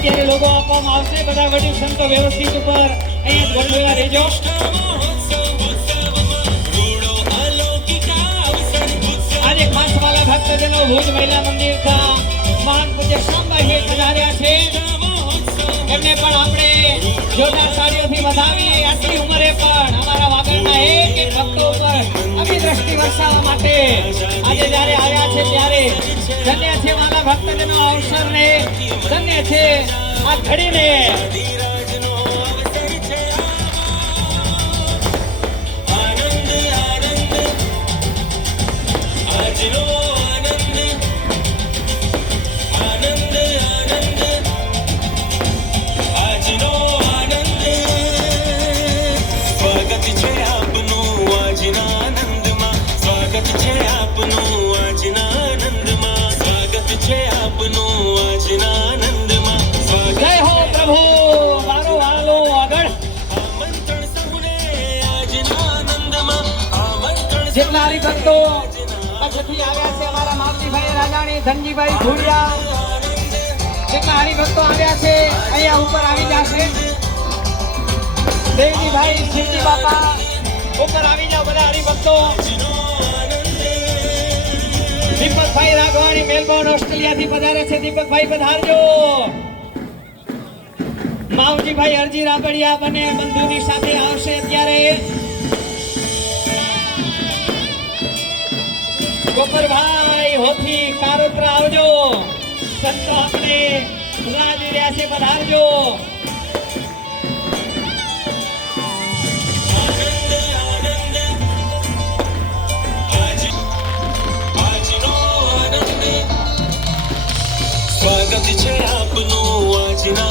અત્યારે લોકો આપવામાં આવશે. બધા વડીલ સંતો વ્યવસ્થિત ઉપર અહીંયા રહેજો. આજે ખાસ વાલા ભક્તજનો ભુજ મહિલા મંદિર મહાન પૂજ્ય શ્યામભાઈ પધાર્યા છે. એમને પણ આપણે જોરદાર તાળીઓથી વધાવીએ આટલી ઉંમરે પણ. અમારા વાગડના એક એક ભક્તો ઉપર અભિદ્રષ્ટિ દ્રષ્ટિ વરસાવવા માટે. આજે જ્યારે ભક્તજનો અવસરને ધન્ય છે આ ઘડીને. સ્વાગત છે આપનું આજના આનંદમાં. સ્વાગત છે આપનું જેટલા હરિભક્તો પાછળથી આવ્યા છે અમારા માવજીભાઈ રાજાણી, ધનજીભાઈ ધુડિયા જેટલા હરિભક્તો આવ્યા છે, અહીંયા ઉપર આવી જશે દેવજીભાઈ શિવજી બાપા, ઉપર આવી જાઓ બધા હરિભક્તો. દીપકભાઈ રાઘવાણી મેલબોર્ન ઓસ્ટ્રેલિયાથી પધારે છે. દીપકભાઈ, પધારજો. માવજીભાઈ અરજી રાબડિયા બને બંધુની સાથે આવશે અત્યારે. ગોપરભાઈ હોથી કારોત્રા આવજો સંતો આપણે રાહ જોઈ રહ્યા છે પધારજો. સ્વાગત છે આપનું છે